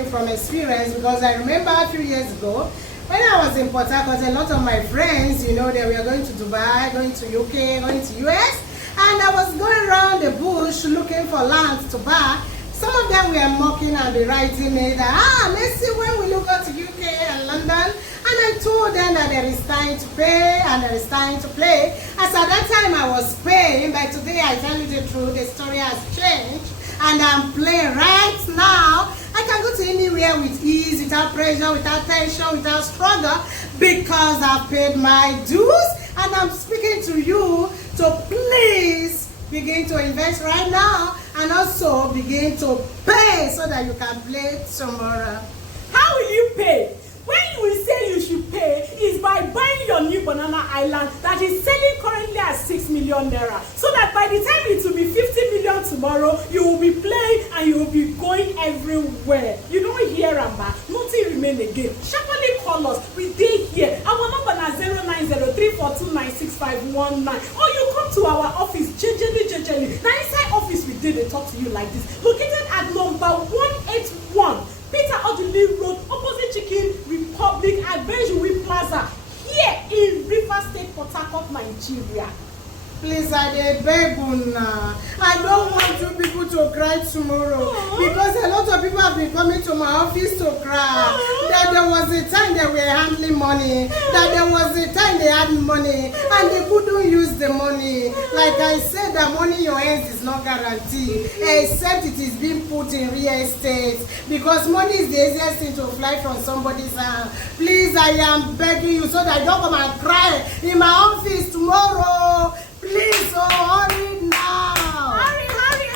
speaking from experience because I remember a few years ago when I was in Port Harcourt, a lot of my friends, you know, they were going to Dubai, going to UK, going to US, and I was going around the bush looking for land to buy. Some of them were mocking and writing me that, let's see when will you go to UK and London. And I told them that there is time to pay and there is time to play. As at that time I was paying, but today I tell you the truth, the story has changed. And I'm playing right now. I can go to anywhere with ease, without pressure, without tension, without struggle, because I've paid my dues. And I'm speaking to you to please begin to invest right now and also begin to pay so that you can play tomorrow. How will you pay? When you will say you should pay is by buying your new banana island that is selling currently at 6 million naira. So that by the time it will be 50 million tomorrow, you will be playing and you will be going everywhere. You don't hear Amba, nothing remain again. Sharply call us, we dey here. Our number is 09034296519. Or you come to our office, jejely. Now inside office we did talk to you like this. Located at number 181. Peter Odili Road, opposite Chicken Republic at Benjamin Plaza, here in Rivers State, Port Harcourt, Nigeria. Please, I beg una. I don't want you people to cry tomorrow because a lot of people have been coming to my office to cry. That there was a time they were handling money, that there was a time they had money and they couldn't use the money. Like I said, the money in your hands is not guaranteed except it is being put in real estate because money is the easiest thing to fly from somebody's hand. Please, I am begging you so that I don't come and cry in my office tomorrow. Please, oh, hurry.